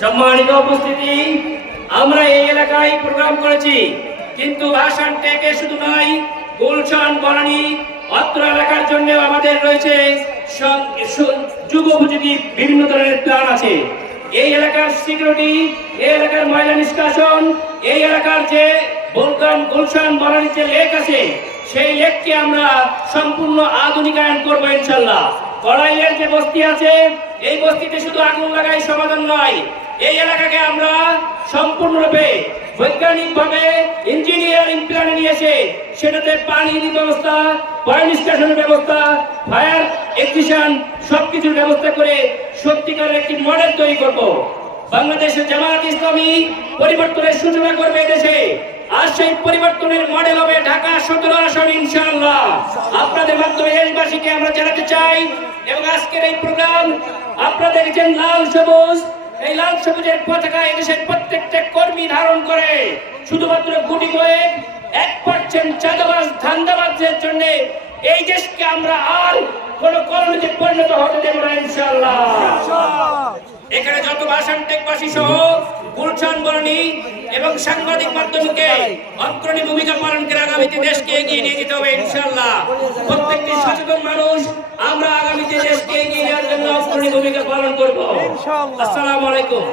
সম্মানিত উপস্থিতি, আমরা এই এলাকায় প্রোগ্রাম করেছি, কিন্তু ভাষণ থেকে শুধু নয়, গুলশান বনানী অত্র এলাকার জন্য আমাদের রয়েছে যুগোপযোগী বিভিন্ন ধরনের প্ল্যান আছে। এই এলাকার সিকিউরিটি, এই এলাকার ময়লা নিষ্কাশন, এই এলাকার যে গুলশান বনানীর যে লেক আছে, সেই লেককে আমরা সম্পূর্ণ আধুনিকায়ন করবো ইনশাল্লাহ। কড়াইয়ের যে বস্তি আছে, এই বস্তিতে শুধু আগুন লাগাই সমাধান নয়, এই এলাকাকে আমরা সম্পূর্ণরূপে বৈজ্ঞানিক ভাবে ইঞ্জিনিয়ারিং প্ল্যানে নিয়ে এসে সেটাতে পানির ব্যবস্থা, পয় নিষ্কাশনের ব্যবস্থা, ফায়ার এক্সটিংশন সবকিছুর ব্যবস্থা করে সত্যিকারের একটি মডেল তৈরি করব। বাংলাদেশের জামায়াত ইসলামী পরিবর্তনের সূচনা করবে দেশে, আর সেই পরিবর্তনের মডেল হবে ঢাকা 17 আসন ইনশাআল্লাহ। আপনাদের মাধ্যমে দেশবাসীকে আমরা জানাতে চাই, এবং আজকের এই প্রোগ্রাম আপনারা দেখছেন লাল সবুজ, এই লাল সবুজের পতাকা এদেশের প্রত্যেকটা কর্মী ধারণ করে। শুধুমাত্র গুটি কয়েক 1% চাঁদাবাজ ধান্দাবাজদের জন্য এই দেশকে আমরা আর কোন কলোনিতে পরিণত হতে দেব না ইনশাআল্লাহ। এখানে যত ভাষণ টেকবাসী সহ গুলশান বনানী এবং সাংবাদিক মাধ্যমকে অগ্রণী ভূমিকা পালন করে আগামীতে দেশকে এগিয়ে নিয়ে যেতে হবে ইনশাআল্লাহ। প্রত্যেকটি সচেতন মানুষ আমরা আগামীতে দেশকে এগিয়ে নেওয়ার জন্য অগ্রণী ভূমিকা পালন করব। আসসালামু আলাইকুম।